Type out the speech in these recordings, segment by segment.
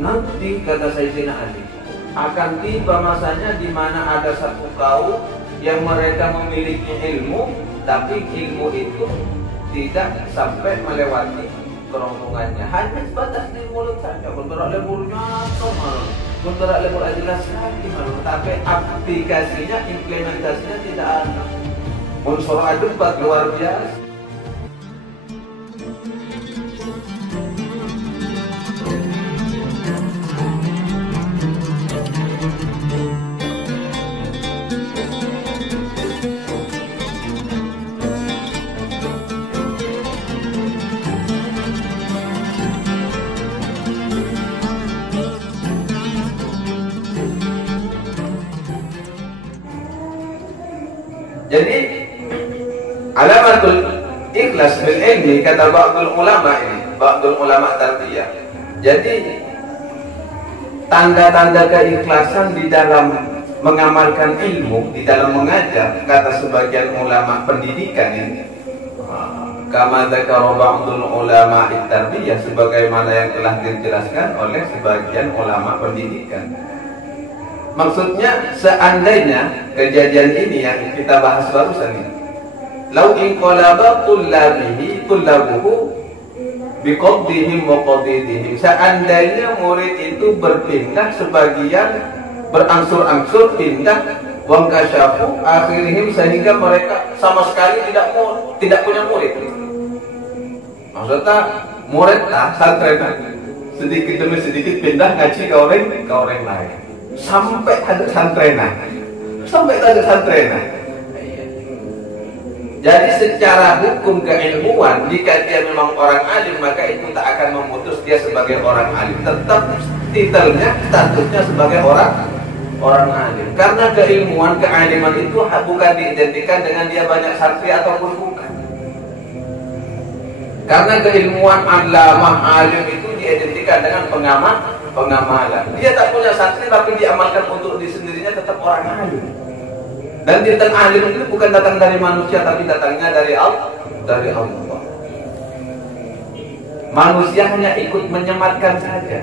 nanti kata Sayyidina Ali akan tiba masanya di mana ada satu kaum yang mereka memiliki ilmu, tapi ilmu itu tidak sampai melewati kerongkongannya, hanya sebatas di mulut saja. Bentar lemurnya malu, bentar lemur jelas lagi malu, tapi aplikasinya, implementasinya tidak ada. Unsur debat luar biasa. Jadi alamatul ikhlas bil ilmi kata ba'dul ulama ini, ba'dul ulama tarbiyah. Jadi tanda-tanda keikhlasan di dalam mengamalkan ilmu, di dalam mengajar, kata sebagian ulama pendidikan ini, kama dzakara ba'dul ulama tarbiyah, sebagaimana yang telah dijelaskan oleh sebagian ulama pendidikan. Maksudnya seandainya kejadian ini yang kita bahas barusan ini, lau inqalaba tullabuhu biqabdihim wa qadidihim, seandainya murid itu berpindah sebagian, berangsur-angsur pindah, wangkasyafu akhirihim, sehingga mereka sama sekali tidak punya murid. Maksudnya murid santri sedikit demi sedikit pindah ngaji ke orang lain, sampai ada santrena, Jadi secara hukum keilmuan, jika dia memang orang alim, maka itu tak akan memutus dia sebagai orang alim. Tetap titelnya, statusnya sebagai orang alim. Karena keilmuan, kealiman itu bukan diidentikan dengan dia banyak santri ataupun bukan. Karena keilmuan allamah alim itu diidentikan dengan pengamalan. Dia tak punya santri tapi diamalkan untuk diri sendirinya, tetap orang alim. Dan titel alim itu bukan datang dari manusia, tapi datangnya dari Allah. Manusia hanya ikut menyematkan saja.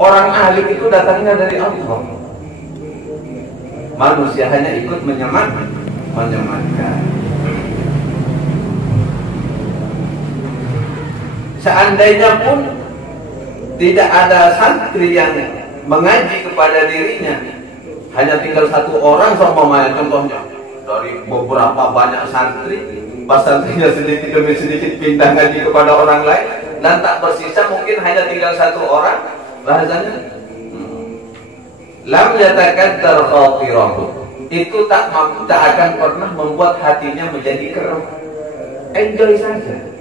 Orang alim itu datangnya dari Allah. Manusia hanya ikut menyematkan. Seandainya pun tidak ada santri yang mengaji kepada dirinya, hanya tinggal satu orang seumpamanya, contohnya dari beberapa banyak santri, pas santrinya sedikit demi sedikit pindah ngaji kepada orang lain, dan tak bersisa mungkin hanya tinggal satu orang, bahasanya lam yatakaddar khatirahu, itu tak akan pernah membuat hatinya menjadi keruh. Enjoy saja.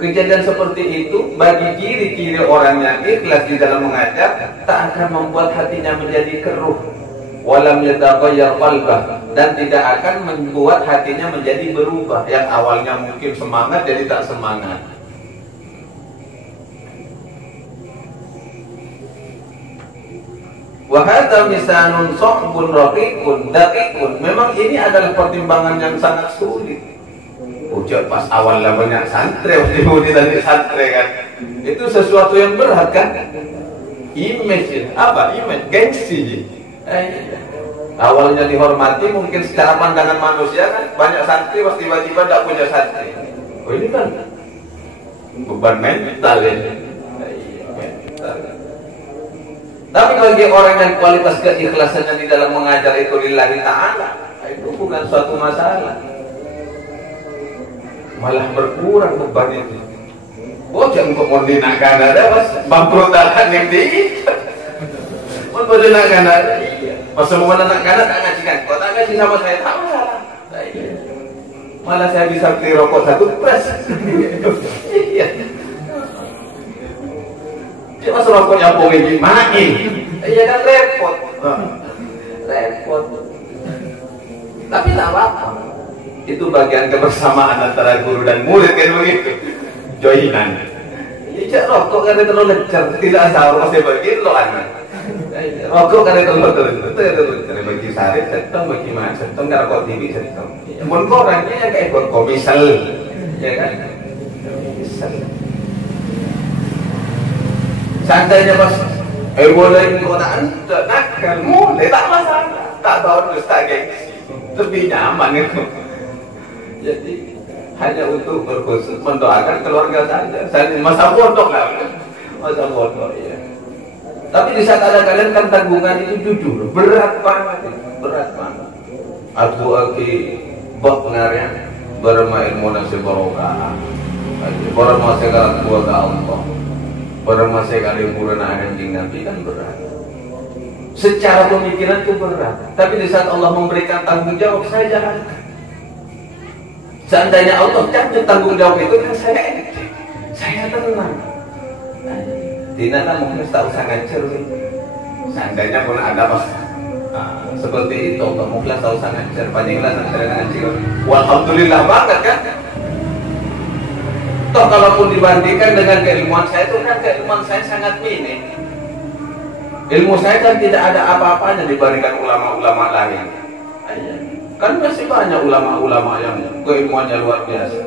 Kejadian seperti itu bagi ciri-ciri orang yang ikhlas di dalam mengajar, tak akan membuat hatinya menjadi keruh. Walam yataghayyar qalbah, dan tidak akan membuat hatinya menjadi berubah. Yang awalnya mungkin semangat jadi tak semangat. Wa hadza misanun sahbun raqiqun daqiqun. Memang ini adalah pertimbangan yang sangat sulit. Ujar pas awalnya banyak santri, waktu dari santri kan, itu sesuatu yang berat kan, image, gengsi. Awalnya dihormati mungkin secara pandangan manusia kan, banyak santri, pas tiba-tiba tidak punya santri. Oh ini kan beban mental ini. Tapi bagi orang yang kualitas keikhlasannya di dalam mengajar itu lillahi ta'ala, itu bukan suatu masalah. Malah berkurang beban itu. Oh jangan kok mau dinakan ada mas, bangkrut akan yang di. Mau dinakan ada. Pas semua anak kanak tak ngajikan, kau tak ngaji sama saya tak masalah. Malah saya bisa beli rokok satu pres. Iya. Dia masuk rokoknya pomedi main. Iya kan repot. Tapi tak apa-apa. Itu bagian kebersamaan antara guru dan murid kan begitu. Joinan. Iya rokok kan terlalu lecer, tidak sahur masih bagi lo anak. Rokok kan terlalu bagi sari, setong bagi mana, setong nggak rokok TV setong. Mun orangnya yang kayak ikut komisal, ya kan? Komisal. Seandainya pas boleh godaan nakal, mulai tak masalah, tak bonus, tak gengsi, lebih nyaman itu. Jadi hanya untuk berkhusus mendoakan keluarga saja. Saya masa bodoh lah, masa bodoh ya. Tapi di saat ada kalian kan tanggungan itu jujur, berat banget, berat banget. Aku baknarnya bermain munasib barokah, bermain segala keluarga Allah. Orang masih kali kurang anjing Nabi kan berat. Secara pemikiran itu berat. Tapi di saat Allah memberikan tanggung jawab, saya jalankan. Seandainya Allah cabut tanggung jawab itu kan saya edik, saya tenang. Tidak mungkin tak usah ngajar. Seandainya pun ada mas seperti itu, tak mungkin tak usah ngajar. Panjanglah ngajar. Walhamdulillah banget kan. Toh kalaupun dibandingkan dengan keilmuan saya itu kan keilmuan saya sangat minim. Ilmu saya kan tidak ada apa-apanya dibandingkan ulama-ulama lain. Kan masih banyak ulama-ulama yang keilmuannya luar biasa.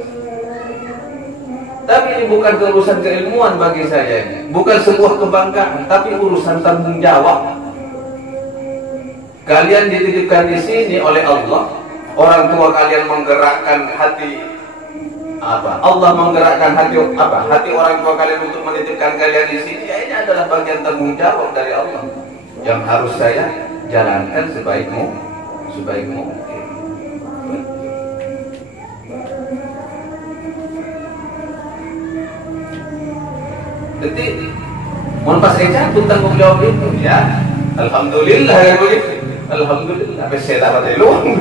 Tapi ini bukan urusan keilmuan bagi saya ini. Bukan sebuah kebanggaan, tapi urusan tanggung jawab. Kalian dititipkan di sini oleh Allah. Orang tua kalian menggerakkan hati Allah menggerakkan hati orang tua kalian untuk menitipkan kalian di sini. Ya, ini adalah bagian tanggung jawab dari Allah yang harus saya jalankan sebaik mungkin. Jadi, mau pas saya cabut tanggung jawab itu, ya, alhamdulillah ya begitu. Alhamdulillah, saya dapat ilmu.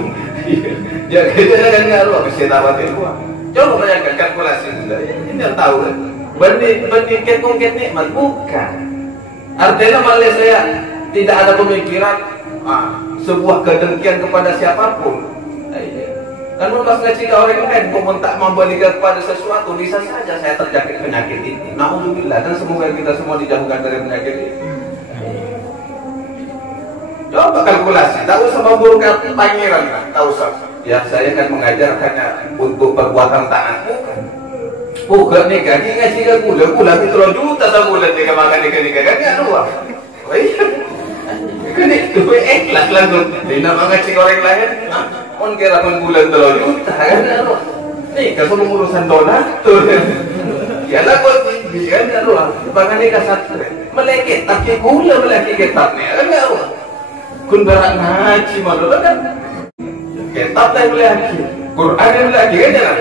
Ya kita kan ngaruh, saya dapat ilmu. Coba bayangkan kalkulasi sudah. Ini yang tahu kan. Banding ket nikmat bukan. Artinya malah saya tidak ada pemikiran sebuah kedengkian kepada siapapun. Kan pas ngaji ke orang lain, kok tak membalikan kepada sesuatu, bisa saja saya terjangkit penyakit ini. Nauzubillah, dan semoga kita semua dijauhkan dari penyakit ini. Coba kalkulasi, tak usah memburukkan pangeran, tak usah. Ya saya kan mengajar hanya untuk perbuatan taat, bukan nih gaji ngaji ke bulan itu 3 juta sebulan nih makan nikah kan ya luar. Oh iya, kan itu ikhlas langsung. Tidak mengaji orang lain, on kira pun bulan 3 juta kan ya luar. Nih kalau urusan donatur, ya lah kok kan ya luar. Bahkan nikah satu, melekit tapi gula melekit kitabnya kan ya luar. Kun berat ngaji malu kan. Kitab lah lagi, Quran yang lagi kan jangan.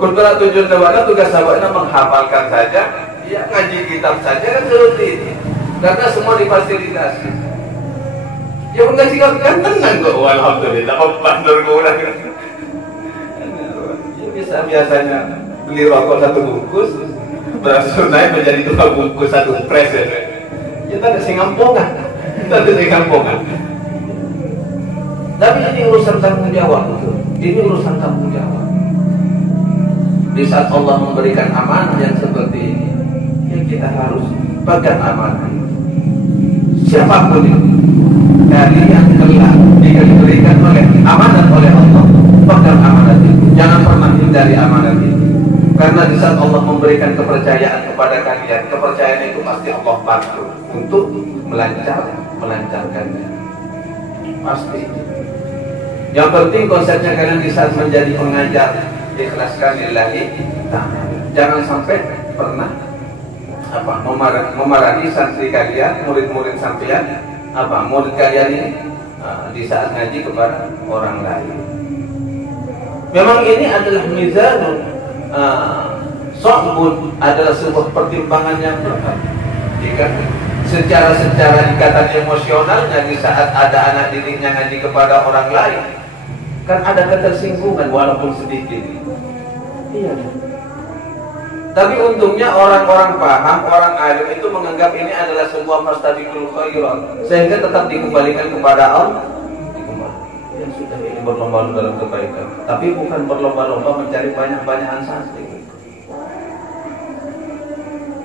Quran tujuan mana tugas sahabatnya menghafalkan saja, ya ngaji kitab saja kan seperti itu. Karena semua difasilitasi. Ya mengaji kan tenang kok, alhamdulillah. Bandar kurang. Ya bisa biasanya beli rokok 1 bungkus, berangsur naik menjadi 2 bungkus 1 pres ya. Ya tadi singampongan, Tapi ini urusan tanggung jawab itu. Ini urusan tanggung jawab. Di saat Allah memberikan amanah yang seperti ini, ya kita harus pegang amanah. Siapapun itu, dari yang telah diberikan oleh amanah oleh Allah, pegang amanah itu. Jangan pernah hindari amanah itu. Karena di saat Allah memberikan kepercayaan kepada kalian, kepercayaan itu pasti Allah bantu untuk melancarkannya. Pasti. Yang penting konsepnya kalian di saat menjadi pengajar, ikhlaskan lillahi ta'ala. Jangan sampai pernah memarahi santri kalian, murid-murid sampean, murid kalian ini di saat ngaji kepada orang lain. Memang ini adalah mizanun sohbun, adalah sebuah pertimbangan yang berat. Jika secara ikatan emosionalnya di saat ada anak didiknya ngaji kepada orang lain, kan ada ketersinggungan walaupun sedikit. Iya. Tapi untungnya orang-orang paham, orang alim itu menganggap ini adalah sebuah fastabiqul khairat, sehingga tetap dikembalikan kepada Allah. Ya sudah, ini berlomba-lomba dalam kebaikan, tapi bukan berlomba-lomba mencari banyak-banyakan saja.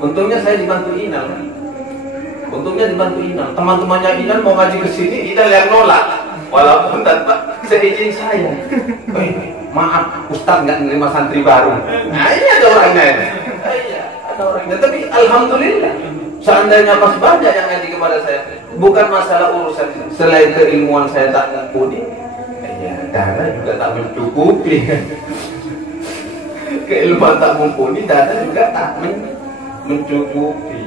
Untungnya saya dibantu Inal. Teman-temannya Inal mau ngaji ke sini, Inal yang nolak. Walaupun tanpa seizin saya. Maaf, Ustaz nggak menerima santri baru. Nah ini ada orangnya ini. ada orangnya. Tapi alhamdulillah, seandainya pas banyak yang ngaji kepada saya, bukan masalah urusan selain keilmuan saya tak mumpuni, ya dana juga tak mencukupi. Keilmuan tak mumpuni, dana juga tak mencukupi.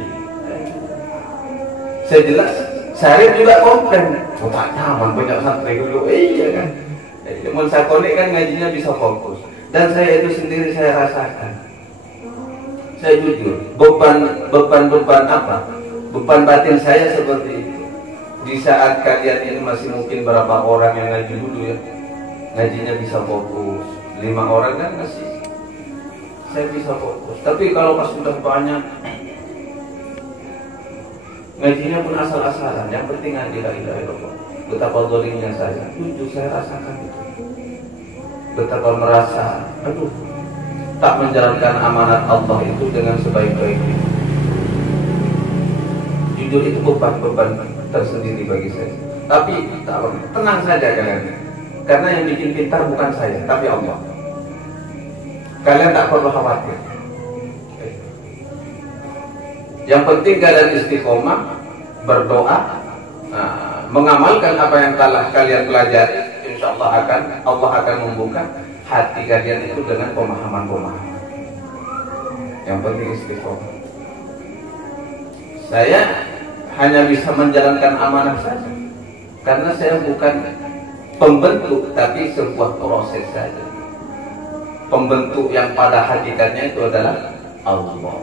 Saya jelas, saya juga komplain. Oh, tak nyaman banyak santri dulu. Iya kan. Cuman saya konek kan ngajinya bisa fokus. Dan saya itu sendiri saya rasakan. Saya jujur, beban apa? Beban batin saya seperti itu. Di saat kalian ini masih mungkin berapa orang yang ngaji dulu ya, ngajinya bisa fokus. 5 orang kan masih saya bisa fokus. Tapi kalau pas sudah banyak, ngajinya pun asal-asalan. Yang penting ngaji la ilaha illallah. Betapa zolingnya saya. Jujur saya rasakan itu. Betapa merasa, aduh, tak menjalankan amanat Allah itu dengan sebaik-baiknya. Jujur itu beban tersendiri bagi saya. Tapi tenang saja kalian, karena yang bikin pintar bukan saya, tapi Allah. Kalian tak perlu khawatir. Yang penting kalian istiqomah, berdoa, mengamalkan apa yang telah kalian pelajari. Insya Allah akan membuka hati kalian itu dengan pemahaman-pemahaman. Yang penting istiqomah. Saya hanya bisa menjalankan amanah saja, karena saya bukan pembentuk, tapi sebuah proses saja. Pembentuk yang pada hakikatnya itu adalah Allah,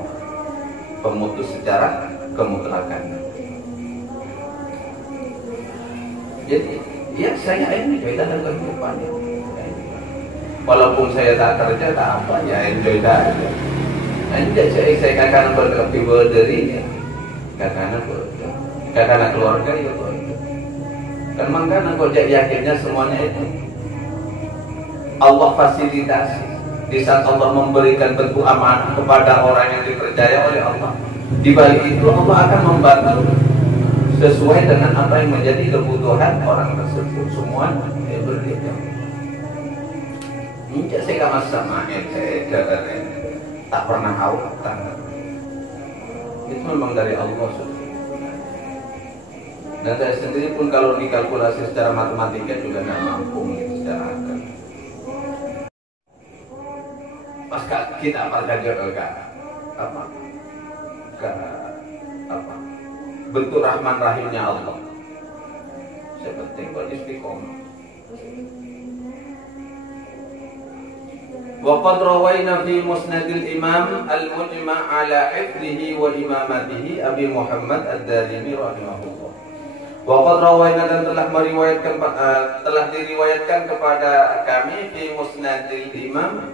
pemutus secara kemutlakan. Jadi ya saya enjoy dalam kehidupannya. Walaupun saya tak kerja tak apa, ya enjoy saja. Enjoy saya kadang berkati berdiri, kadang keluarga ya betul. Kan makanya kau yakinnya semuanya itu Allah fasilitasi. Di saat Allah memberikan bentuk amanah kepada orang yang dipercaya oleh Allah, di balik itu Allah akan membantu sesuai dengan apa yang menjadi kebutuhan orang tersebut. Semua berbeda. Ini saya gak masalah, saya tak pernah awatan. Itu memang dari Allah. Dan saya sendiri pun kalau dikalkulasi secara matematika juga tidak mampu secara akal. Pas kita apa bentuk rahman rahimnya Allah. Saya penting buat istiqomah. Waqad rawayna fi musnadil imam al-mujma' ala hifdhihi wa imamatihi Abi Muhammad ad-Darimi rahimahullah. Waqad rawayna, dan telah diriwayatkan kepada kami fi musnadil imam,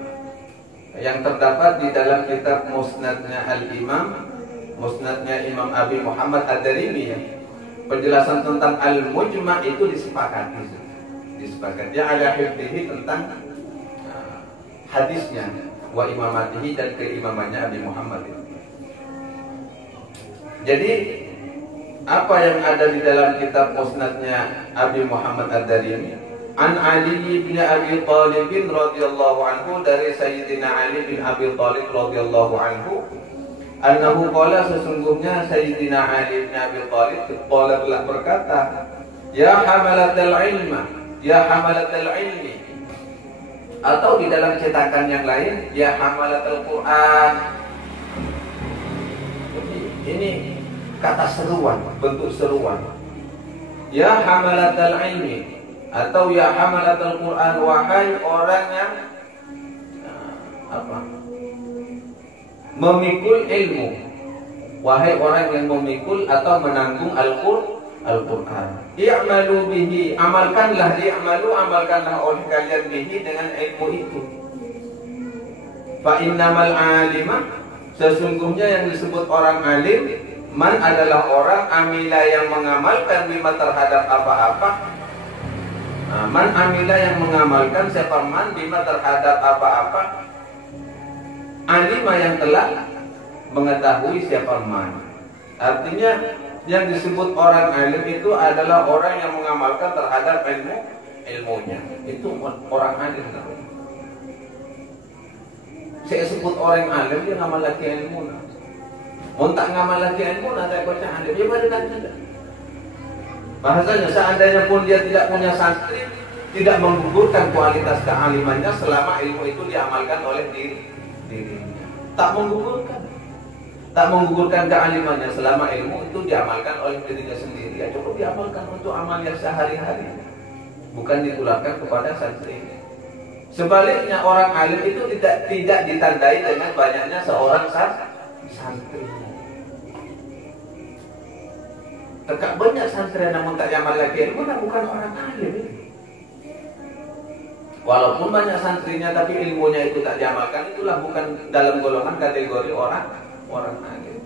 yang terdapat di dalam kitab musnadnya al-imam, musnadnya Imam Abi Muhammad ad-Darimi ya. Penjelasan tentang al-mujma' itu disepakati. Ya ala hifdhihi, tentang hadisnya, wa imamatihi, dan keimamannya Abi Muhammad itu. Jadi apa yang ada di dalam kitab musnadnya Abi Muhammad ad-Darimi, An Ali bin Abi Thalib radhiyallahu anhu, dari Sayyidina Ali bin Abi Thalib radhiyallahu anhu, annahu qala, sesungguhnya Sayyidina Ali bin Abi Thalib telah berkata, ya hamalatal ilma, ya hamalatal ilmi, atau di dalam cetakan yang lain, ya hamalatal Quran. Ini kata seruan, bentuk seruan. Ya hamalatal ilmi, atau ya hamalatal Quran, wahai orang yang memikul ilmu, wahai orang yang memikul atau menanggung Al-Quran. I'malu bihi, amalkanlah, amalkanlah oleh kalian bihi, dengan ilmu itu. Fa innamal alima, sesungguhnya yang disebut orang alim, man adalah orang amila yang mengamalkan bima terhadap apa-apa. Man amila yang mengamalkan, siapa man bima terhadap apa-apa, alima yang telah mengetahui siapa man. Artinya yang disebut orang alim itu adalah orang yang mengamalkan terhadap ilmunya. Itu orang alim. Saya sebut orang alim, dia ngamal lagi ilmu. Mau tak ngamal lagi ilmu, nanti baca alim, ya balikan tidak. Bahasanya seandainya pun dia tidak punya santri, tidak menggugurkan kualitas kealimannya selama ilmu itu diamalkan oleh dirinya. Tak menggugurkan kealimannya selama ilmu itu diamalkan oleh dirinya sendiri. Ya cukup diamalkan untuk amal yang sehari-hari, bukan ditularkan kepada santri. Sebaliknya orang alim itu tidak ditandai dengan banyaknya seorang santri. Tegak banyak santri namun tak amal lagi ilmu, bukan orang alim. Walaupun banyak santrinya tapi ilmunya itu tak diamalkan, itulah bukan dalam golongan kategori orang alim.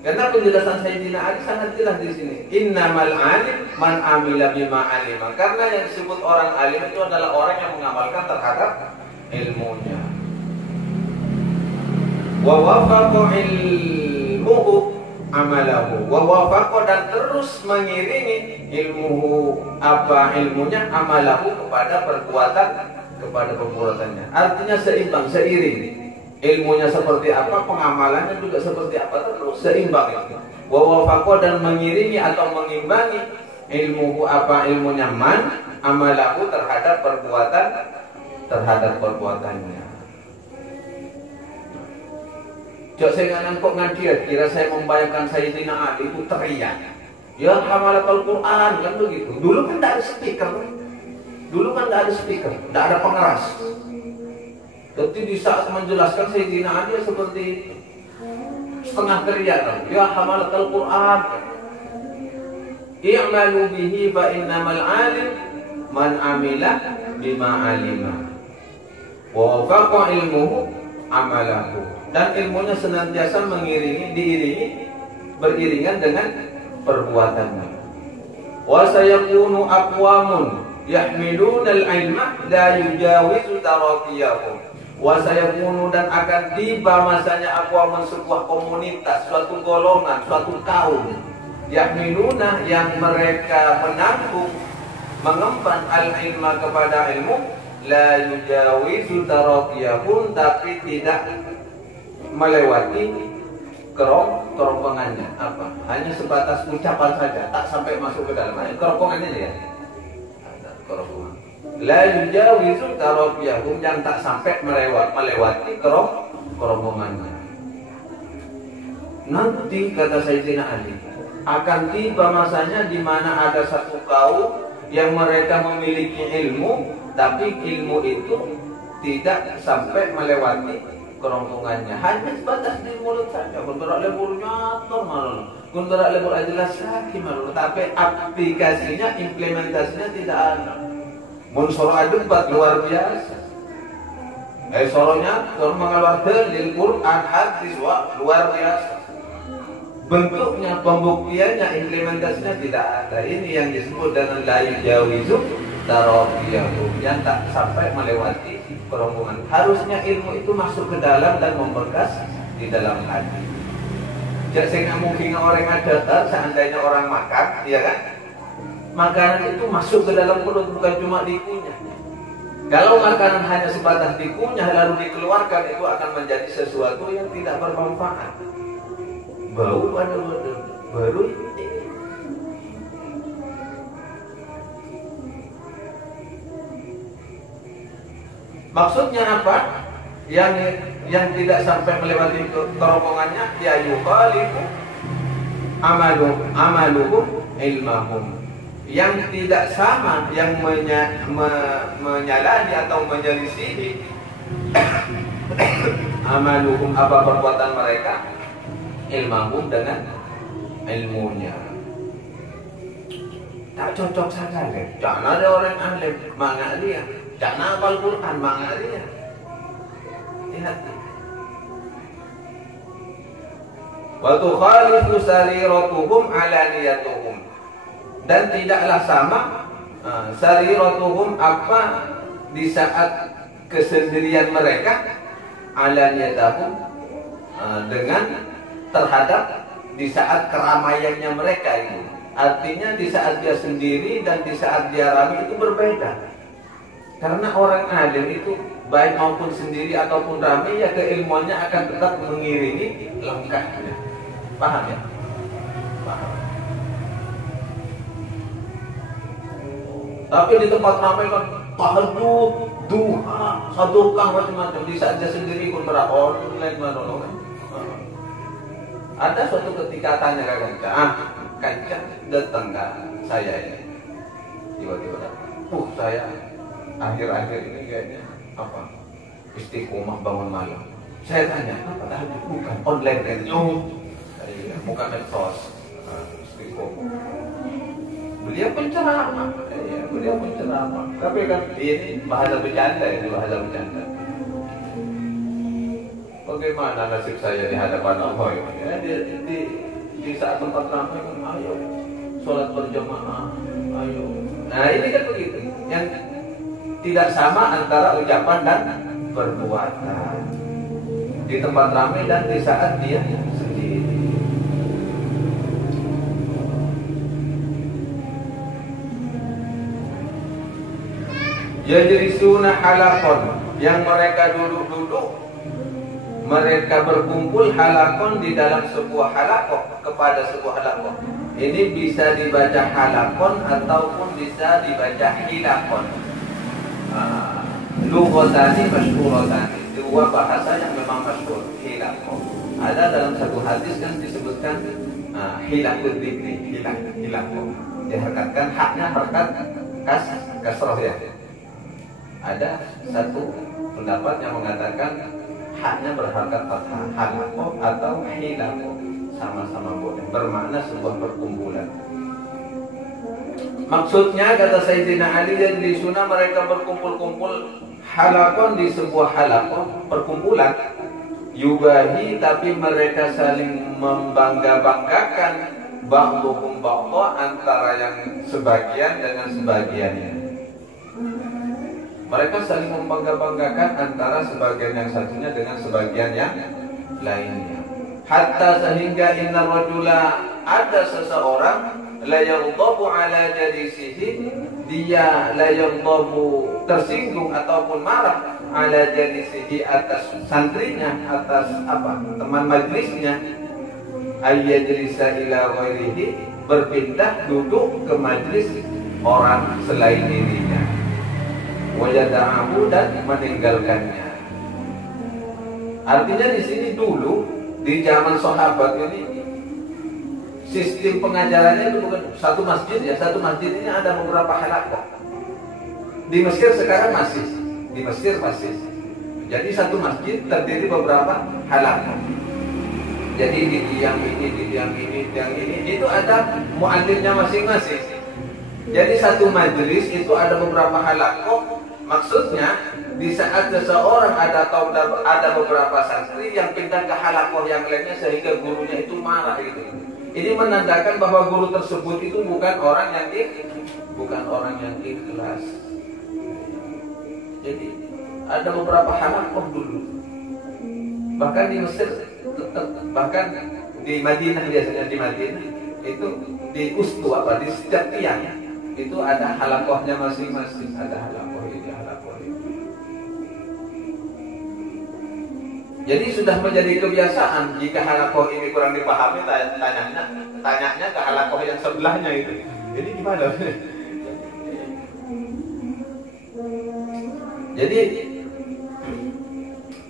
Karena penjelasan Sayyidina Ali sangat jelas di sini. Innamal alim man amila bima alima. Karena yang disebut orang alim itu adalah orang yang mengamalkan terhadap ilmunya. Wa wafaqa ilmuhu amalahu. Wa wafaqa, dan terus mengiringi ilmunya amalahu kepada perbuatannya. Artinya seimbang, seiring. Ilmunya seperti apa, pengamalannya juga seperti apa, terus seimbang itu. Wa wafaqa, dan mengiringi atau mengimbangi ilmunya man amalahu terhadap perbuatannya. Jok saya kok ngaji, kira saya membayangkan Sayyidina Ali itu teriak, ya hamalatul Quran, kan begitu. Dulu kan tidak ada speaker, tidak ada pengeras. Jadi di saat menjelaskan Sayyidina Ali seperti itu, setengah teriak, ya hamalatul Quran, i'malu bihi fa innamal alim man amila bima alima wa wafaqa ilmuhu amalahu. Dan ilmunya senantiasa beriringan dengan perbuatannya. Wa sayakunu aqwamun yahmiluna al-ilma la yujawizu taraqiyahum. Wa sayakunu, dan akan tiba masanya aqwamun, sebuah komunitas, suatu golongan, suatu kaum, yahmiluna, yang mereka mengemban al-ilma kepada ilmu, la yujawizu taraqiyahum, tapi tidak melewati kerongkongannya. Apa? Hanya sebatas ucapan saja, tak sampai masuk ke dalam. Kerongkongannya ya. Kerongkongan. La yujawizu taraqiyahum, yang tak sampai melewati kerongkongannya. Nanti kata Sayyidina Ali, akan tiba masanya di mana ada satu kaum yang mereka memiliki ilmu, tapi ilmu itu tidak sampai melewati kerongkongannya, hanya sebatas di mulut saja. Kun berak lebur nyator malu, kun berak lebur jelas lagi malu, tapi aplikasinya, implementasinya tidak ada. Mun soro debat luar biasa. Soronya mengeluarkan dalil Quran, hadis, luar biasa. Bentuknya, pembuktiannya, implementasinya tidak ada. Ini yang disebut dengan la yujawizu taraqiyahum, yang tak sampai melewati kerongkongan. Harusnya ilmu itu masuk ke dalam dan membekas di dalam hati. Jadi saya nggak mungkin orang ada, seandainya orang makan, ya kan? Makanan itu masuk ke dalam perut, bukan cuma dikunyah. Kalau makanan hanya sebatas dikunyah lalu dikeluarkan, itu akan menjadi sesuatu yang tidak bermanfaat. Bau pada baru. Maksudnya apa? Yang tidak sampai melewati kerongkongannya, ya yukhalifu amaluhum ilmahum. Yang tidak sama, yang menyalahi atau menyelisihi amaluhum, apa perbuatan mereka, ilmahum, dengan ilmunya. Tak cocok saja. Jangan ada orang alim mengalir, jangan hafal Quran mengalir. Hati-hati. Wa tukhalifu sariratuhum alaniyatuhum, dan tidaklah sama sariratuhum, apa di saat kesendirian mereka, alaniyatuhum, dengan terhadap di saat keramaiannya mereka itu. Artinya di saat dia sendiri dan di saat dia ramai itu berbeda. Karena orang alim itu baik maupun sendiri ataupun ramai, ya keilmuannya akan tetap mengiringi langkahnya. Paham ya? Paham. Tapi di tempat ramai kan tahajud, duha, sedekah macam-macam. Di saat dia sendiri pun online mana. Ada suatu ketika tanya ke kanca datang ke saya ini. Tiba-tiba, saya akhir-akhir ini kayaknya apa? Istiqomah bangun malam. Saya tanya, apa tahajud? Bukan online kan? Bukan medsos. Istiqomah. Beliau penceramah. Beliau penceramah. Tapi kan ini bahasa bercanda, ini bahasa bercanda. Bagaimana nasib saya di hadapan Allah ini? Ya, di saat tempat ramai kan, ayo sholat berjamaah, ayo. Nah ini kan begitu. Yang tidak sama antara ucapan dan perbuatan di tempat ramai dan di saat dia sendiri. Yajlisuna halaqon, yang mereka duduk-duduk, mereka berkumpul halaqon di dalam sebuah halaqah, kepada sebuah halaqah. Ini bisa dibaca halaqon ataupun bisa dibaca hilaqon. Lughatani masyhuratani, dua bahasa yang memang masyhur. Hilaqah. Ada dalam satu hadis kan disebutkan hilaqul dzikri, hilaqah. Diharkatkan haknya harkat kasrah ya. Ada satu pendapat yang mengatakan haknya berharkat fathah, halaqah atau hilaqah, sama-sama boleh, bermakna sebuah perkumpulan. Maksudnya kata Sayyidina Ali, yajlisuna, mereka berkumpul-kumpul, halaqon, di sebuah halaqah, perkumpulan, yubahi, tapi mereka saling membangga-banggakan, ba'duhum ba'dha, antara yang sebagian dengan sebagiannya. Mereka saling membangga-banggakan antara sebagian yang satunya dengan sebagian yang lainnya. Hatta sehingga inna rajula, ada seseorang, la yaghdabu ala jalisihi, dia la yaghdabu, tersinggung ataupun marah, ala jalisihi, atas santrinya, atas apa? Teman majlisnya, ayyajlisa ila ghairihi, berpindah duduk ke majlis orang selain dirinya. Wajada'ahu, dan meninggalkannya. Artinya di sini dulu di zaman sahabat ini sistem pengajarannya itu bukan satu masjid ya, satu masjid ini ada beberapa halaqah. Di Mesir sekarang masih, di Mesir masih. Jadi satu masjid terdiri beberapa halaqah. Jadi di tiang ini, di tiang ini, di tiang ini itu ada muallimnya masing-masing. Jadi satu majelis itu ada beberapa halaqah. Maksudnya di saat seseorang ada beberapa santri yang pindah ke halaqah yang lainnya sehingga gurunya itu marah gitu. Ini menandakan bahwa guru tersebut itu bukan orang yang ikhlas. Jadi ada beberapa halaqah dulu. Bahkan di Mesir, bahkan di Madinah, biasanya di Madinah itu di ustu apa, di setiap tiang itu ada halaqahnya masing-masing, ada halaqah. Jadi sudah menjadi kebiasaan jika halaqah ini kurang dipahami, tanyanya ke halaqah yang sebelahnya itu. Jadi gimana? Jadi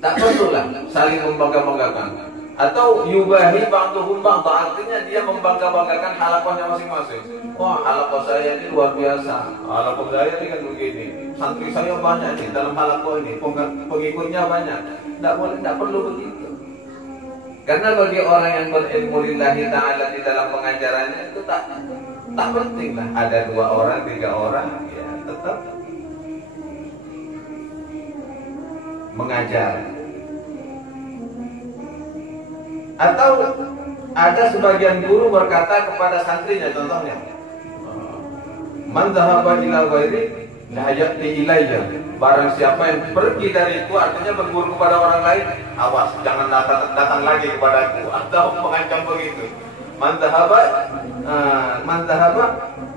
tak perlulah saling membangga-banggakan. Atau yubahi ba'duhum ba'dha, artinya dia membangga-banggakan halaqahnya masing-masing. Wah, halaqah saya ini luar biasa. Halaqah saya ini kan begini. Santri saya banyak nih dalam halaqah ini, pengikutnya banyak. Tidak boleh, tidak perlu begitu. Karena bagi orang yang berilmu lillahi ta'ala di dalam pengajarannya itu tak penting lah. Ada 2 orang, 3 orang, ya tetap mengajar. Atau ada sebagian guru berkata kepada santrinya, contohnya, man dhahaba ila ghairi la ya'ti ilayya, barang siapa yang pergi dariku, artinya berguru kepada orang lain, awas jangan datang lagi kepadaku, atau mengancam begitu. Man dhahaba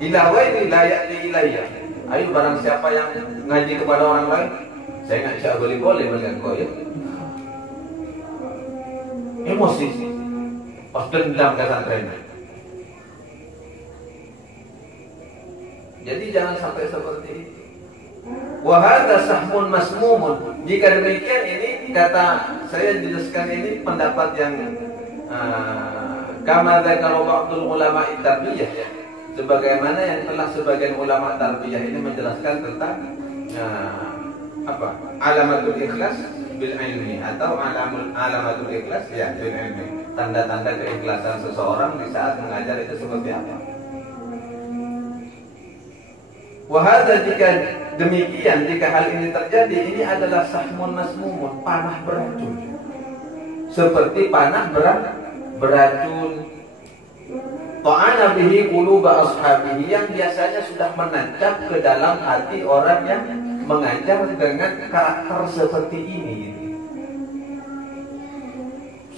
ila ghairi la ya'ti ilayya, ayo barang siapa yang ngaji kepada orang lain, Saya nggak boleh melihat kau ya. Emosi, pas dendam ke santren. Jadi jangan sampai seperti itu. Wahada sahmun masmumun. Jika demikian, ini kata saya jelaskan, ini pendapat yang kama dzakara ba'dul ulama tarbiyah, sebagaimana yang telah sebagian ulama tarbiyah ini menjelaskan tentang alamatul ikhlas bil ilmi, atau alamatul ikhlas ya bil ilmi, tanda-tanda keikhlasan seseorang di saat mengajar itu seperti apa. Wahada, jika demikian, jika hal ini terjadi, ini adalah sahmun masmumun, panah beracun. Seperti panah beracun. Ta'ana bihi quluba ashabihi, yang biasanya sudah menancap ke dalam hati orang yang mengajar dengan karakter seperti ini.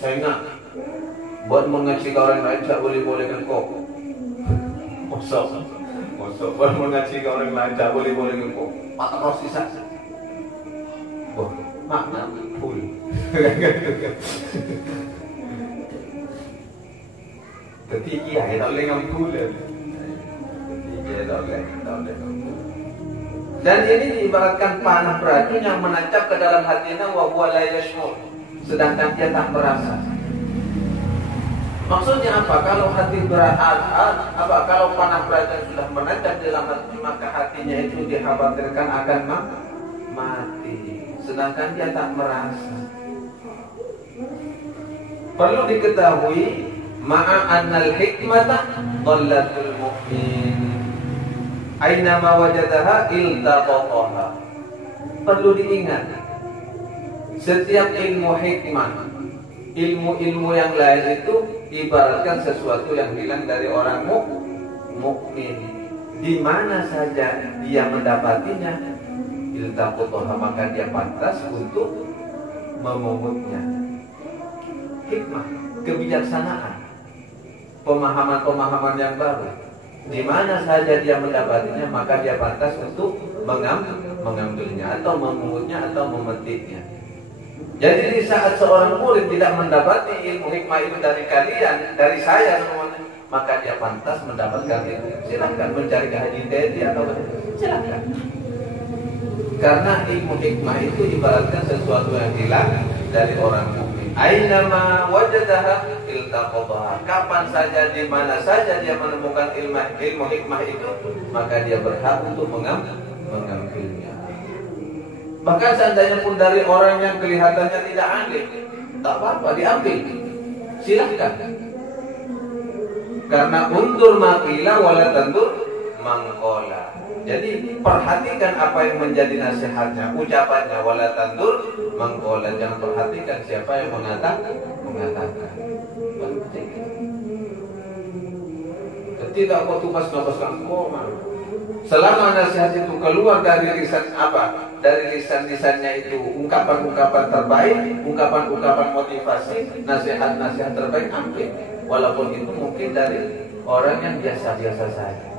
Saya ingat, buat mengaji ke orang lain tak boleh kan kok. Masuk buat mengaji ke orang lain tak boleh kok. Patah rosi saja. Oh, makna full. Ketiga ya tak boleh ngampul. Ketiga tak boleh. Dan ini diibaratkan panah beracun yang menancap ke dalam hatinya, wa huwa la yashur, sedangkan dia tak merasa. Maksudnya apa? Kalau hati kalau panah beracun sudah menancap di dalam hati, maka hatinya itu dikhawatirkan akan mati, sedangkan dia tak merasa. Perlu diketahui, ma'a annal hikmata dhallatul mu'min, aina ma wajadaha iltaqataha. Perlu diingat, setiap ilmu hikmah, ilmu-ilmu yang lain itu ibaratkan sesuatu yang hilang dari orang mukmin. Di mana saja dia mendapatinya, iltaqataha, maka dia pantas untuk memungutnya. Hikmah, kebijaksanaan, pemahaman-pemahaman yang baru, di mana saja dia mendapatinya, maka dia pantas untuk mengambilnya atau memungutnya atau memetiknya. Jadi di saat seorang murid tidak mendapati ilmu hikmah itu dari kalian, dari saya semuanya, maka dia pantas mendapatkan itu. Silahkan mencari ke Haji Teddy atau silahkan. Karena ilmu hikmah itu ibaratkan sesuatu yang hilang dari orang mukmin. Ainama wajadaha iltaqataha. Kapan saja, di mana saja dia menemukan ilmu hikmah itu, maka dia berhak untuk mengambilnya. Bahkan seandainya pun dari orang yang kelihatannya tidak alim, tak apa-apa, diambil. Silahkan. Karena undur maqila wala tandur mangqala. Jadi perhatikan apa yang menjadi nasihatnya, ucapannya, wala tandur mangqala. Jangan perhatikan siapa yang mengatakan. Penting. Ketika kau tupas-tupaskan koma, selama nasihat itu keluar dari lisan dari lisan-lisannya itu ungkapan-ungkapan terbaik, ungkapan-ungkapan motivasi, nasihat-nasihat terbaik, ambil. Walaupun itu mungkin dari orang yang biasa-biasa saja.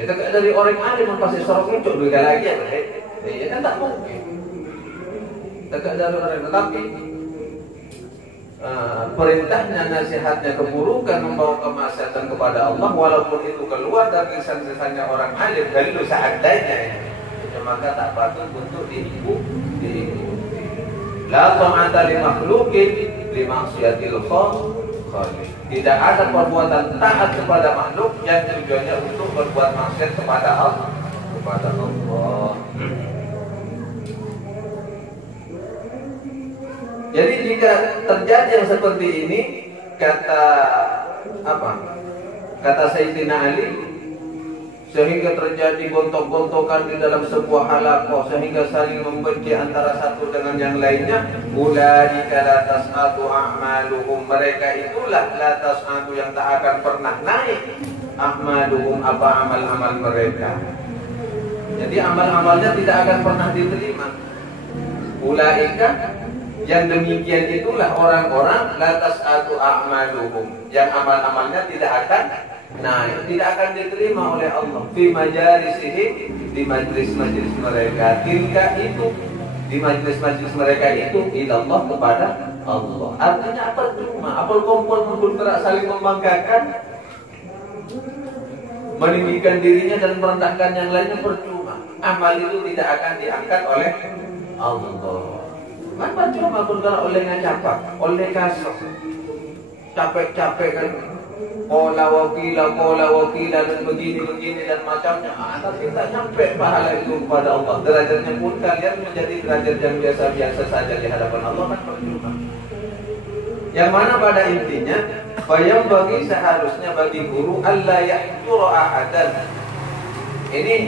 Itu dari orang alim pasti sorok lucu dua lagi ya, ya kan tak mungkin. Tegak dari orang, tetapi perintahnya, nasihatnya, keburukan, membawa kemaksiatan kepada Allah, walaupun itu keluar dari lisan-lisannya orang alim, dari seadanya ya, maka tak patut untuk diikuti. La ta'ata li makhluqin li ma'siyatil khaliq. Tidak ada perbuatan taat kepada makhluk yang tujuannya untuk berbuat maksiat kepada Allah. Jadi jika terjadi yang seperti ini, kata Sayyidina Ali, sehingga terjadi gontok-gontokan di dalam sebuah halaqah, sehingga saling membenci antara satu dengan yang lainnya, ulaika la tas'atu a'maluhum, mereka itulah la tas'atu, yang tak akan pernah naik, a'maluhum, apa amal-amal mereka. Jadi amal-amalnya tidak akan pernah diterima. Ulaika, yang demikian itulah orang-orang la tas'atu a'maluhum, yang amal-amalnya tidak akan Nah, tidak akan diterima oleh Allah. Fi majalisihi, di majlis-majlis mereka. Tilka itu, di majlis-majlis mereka itu, ilallah kepada Allah. Artinya apa cuma? Apel kumpul gerak saling membanggakan, meninggikan dirinya dan merendahkan yang lainnya percuma. Amal itu tidak akan diangkat oleh Allah. Kan percuma pun kalau oleh ngacapak, oleh kasar, capek-capek kan. Kola wakila dan begini dan macamnya. Tapi tak nyampe pahala itu kepada Allah. Derajatnya pun kalian menjadi derajat yang biasa-biasa saja di hadapan Allah, kan percuma. Yang mana pada intinya, bayang bagi seharusnya bagi guru Allah yahjura ahadan. Ini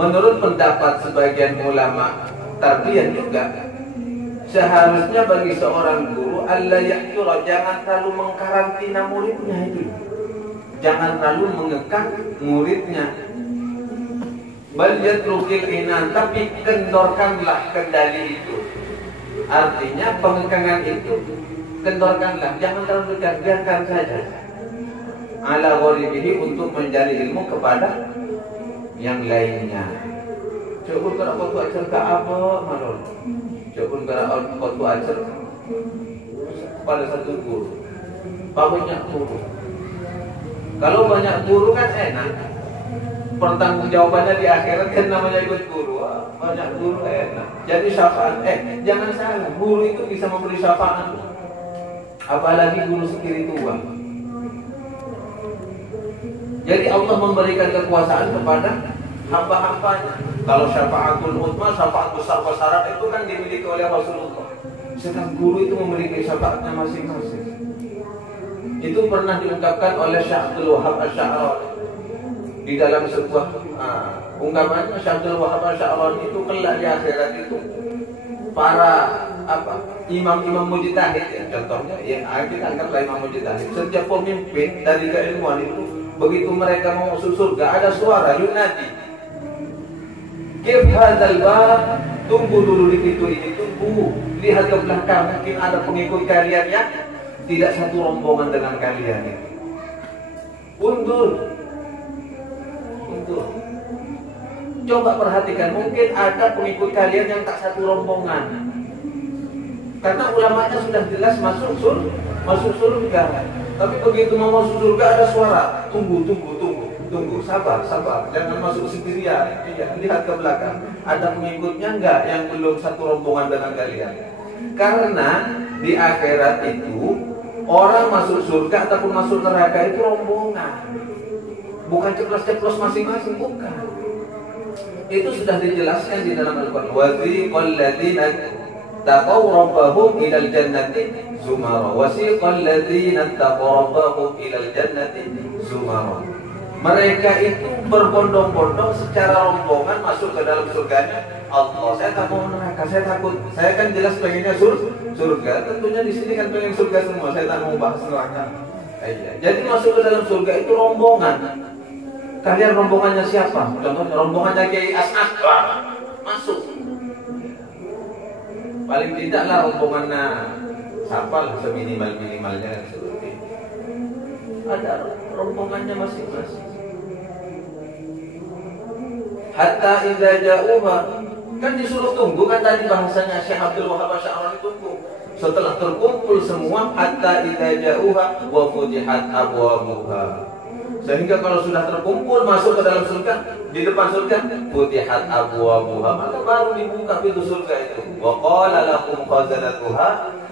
menurut pendapat sebagian ulama tarbiyah juga, seharusnya bagi seorang guru Allah yahjura, jangan terlalu mengkarantina muridnya itu. Jangan terlalu mengekang muridnya. Bal yatrukil inan, tapi kendorkanlah kendali itu. Artinya pengekangan itu kendorkanlah, jangan terlalu dekat, biarkan saja. Ala ghoribihi, untuk mencari ilmu kepada yang lainnya. Coba kalau kau tu ajar ke apa malon? Coba kalau kau tu ajar pada satu guru, banyak guru. Kalau banyak guru kan enak. Pertanggungjawabannya di akhirat kan namanya ikut guru. Banyak guru enak. Jadi syafaat. Jangan salah, guru itu bisa memberi syafaat. Apalagi guru spiritual. Jadi Allah memberikan kekuasaan kepada hamba-hambanya. Kalau syafaatul utma, syafaat besar-besaran itu kan dimiliki oleh Rasulullah. Sedang guru itu memiliki syafaatnya masing-masing. Itu pernah diungkapkan oleh Syekh Abdul Wahab Asy'arani di dalam sebuah ungkapannya. Syekh Abdul Wahab Asy'arani itu kelak di akhirat itu para imam-imam mujtahid ya, contohnya yang kita anggaplah imam mujtahid. Setiap pemimpin dari keilmuan itu, begitu mereka mau masuk surga, ada suara yunadi, kif hadzal bab, tunggu dulu di pintu ini, tunggu, lihat ke belakang, mungkin ada pengikut kalian yang tidak satu rombongan dengan kalian itu. Undur. Coba perhatikan, mungkin ada pengikut kalian yang tak satu rombongan. Karena ulamanya sudah jelas masuk surga. Tapi begitu mau masuk surga ada suara, tunggu, sabar, jangan masuk sendirian. Lihat ke belakang, ada pengikutnya enggak yang belum satu rombongan dengan kalian. Karena di akhirat itu orang masuk surga ataupun masuk neraka itu rombongan, bukan ceplos-ceplos masing-masing, bukan. Itu sudah dijelaskan di dalam Al-Quran. Wasiqal ladzina taqaw rabbahum ilal jannati zumara. Wasiqal ladzina taqaw rabbahum ilal jannati zumara. Mereka itu berbondong-bondong secara rombongan masuk ke dalam surganya Allah. Saya tak mau neraka, saya takut. Saya kan jelas pengennya surga. Tentunya di sini kan pengen surga semua. Saya tak mau bahas neraka. Jadi masuk ke dalam surga itu rombongan. Kalian rombongannya siapa? Contohnya rombongannya Kiai As'ad. Masuk. Paling tidaklah rombongannya siapa lah, seminimal-minimalnya seperti itu. Ada rombongannya masing-masing. Hatta idza ja'uha, kan disuruh tunggu, kan tadi bahasanya Syekh Abdul Wahab Asy'arani, tunggu. Setelah terkumpul semua, hatta idza ja'uha wa futihat abwabuha. Sehingga kalau sudah terkumpul masuk ke dalam surga, di depan surga, futihat abwabuha, maka baru dibuka pintu surga itu. Wa qala lakum khazanatuha,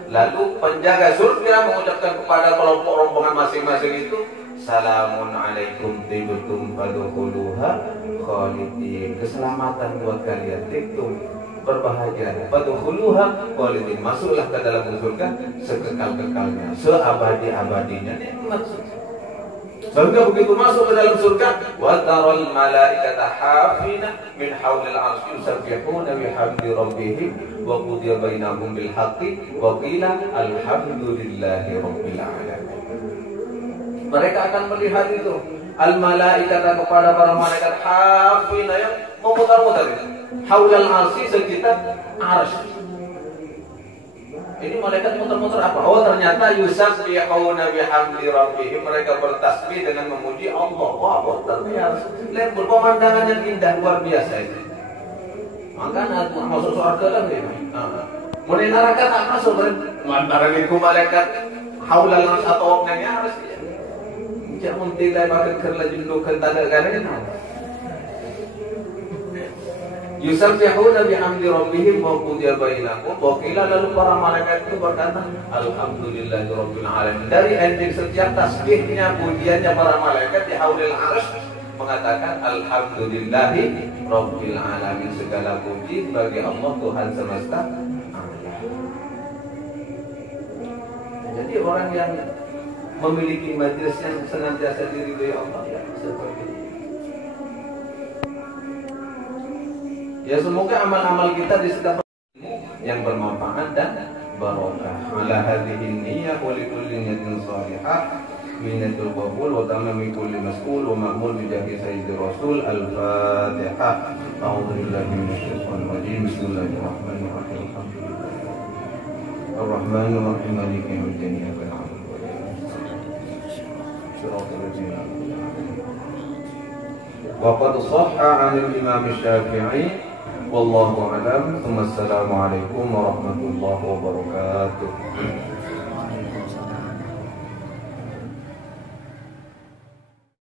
lalu penjaga surga mengucapkan kepada kelompok rombongan masing-masing itu, salamun alaikum tibtum fadkhuluha khalidin. Keselamatan buat kalian, tibtum, berbahagia, fadkhuluha khalidin, masuklah ke dalam surga sekekal-kekalnya, seabadi-abadinya. Ini maksudnya. Sehingga begitu masuk ke dalam surga, wa taral malaikata hafina min haulil arsy yusabbihuna bihamdi rabbihim wa qudiya bainahum bil haqqi wa qila alhamdulillahi rabbil alamin. Mereka akan melihat itu, al malaikata, kepada para malaikat hafina yang memutar-mutar itu haulal arsy, sekitar arsy. Ini malaikat muter-muter apa? Oh ternyata yusabbihuna bihamdi rabbihim, mereka bertasbih dengan memuji Allah. Wah, luar biasa. Lihat pemandangan yang indah luar biasa itu. Maka masuk surga kan ini. Mulai neraka tak masuk, lantaran itu malaikat haulal nas atau obnanya harus ya. Jangan tidak makan kerla jundukan tanda karena yusabbihuna bihamdi rabbihim wa qudiya bainahum wa qila, lalu para malaikat itu berkata alhamdulillahirabbil alamin. Dari ending setiap tasbihnya, pujiannya para malaikat di haulil arsy mengatakan alhamdulillahi rabbil alamin, segala puji bagi Allah Tuhan semesta alam. Jadi orang yang memiliki majelis yang senantiasa diridhoi Allah ya seperti itu. Ya semoga amal-amal kita disebut yang bermanfaat dan barokah. Ala hadhihi niyyah wa li kulli niyatin shalihah minatul qabul wa tamami kulli mas'ul wa ma'mul bi jahi sayyidi rasul. Al-Fatihah. A'udzu billahi minasyaitonir rajim. Bismillahirrahmanirrahim. Ar-Rahmanir Rahim. Maliki yaumiddin. Iyyaka na'budu wa iyyaka nasta'in. Shiratal ladzina an'amta 'alaihim. Wa qad shahha 'anil Imam Syafi'i wallahu a'lam. Assalamualaikum warahmatullahi wabarakatuh.